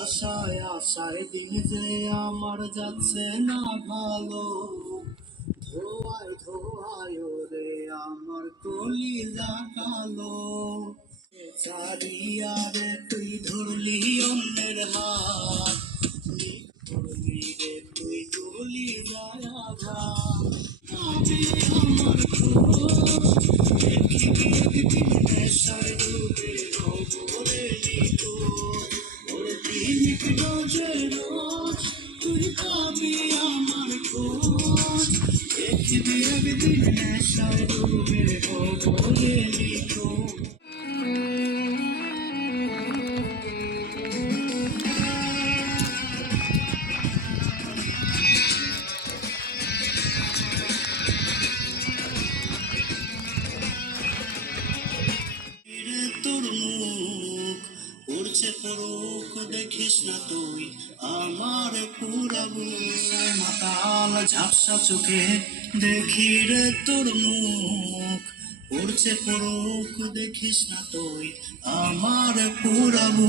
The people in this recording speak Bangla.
আশায় আশায় দিন যে আমার যাচ্ছে না ভালো, ধোয়ায় ধোয়ায় ওরে আমার কলিজা কালো। চারিয়ারে তুই ধরলি অন্যের হাত, ধরলি রে তুই তুলি যায় আঘাত। আমি আমার দেখি একদিন নেশায় ডুবে ভরে নিতো, ওর দিন রোজে রোজ তুই পাবি আমার খোঁজ। দেখবি একদিন নেশায় ডুবে ভরে নিতো। তোর মুখ উড়ছে পরুক দেখিস না তুই আমার পুরাবু। মাতাল ঝাপসা চোখে দেখি রে তোর মুখ উড়ছে পরুক দেখিস না তুই আমার পুরাবু।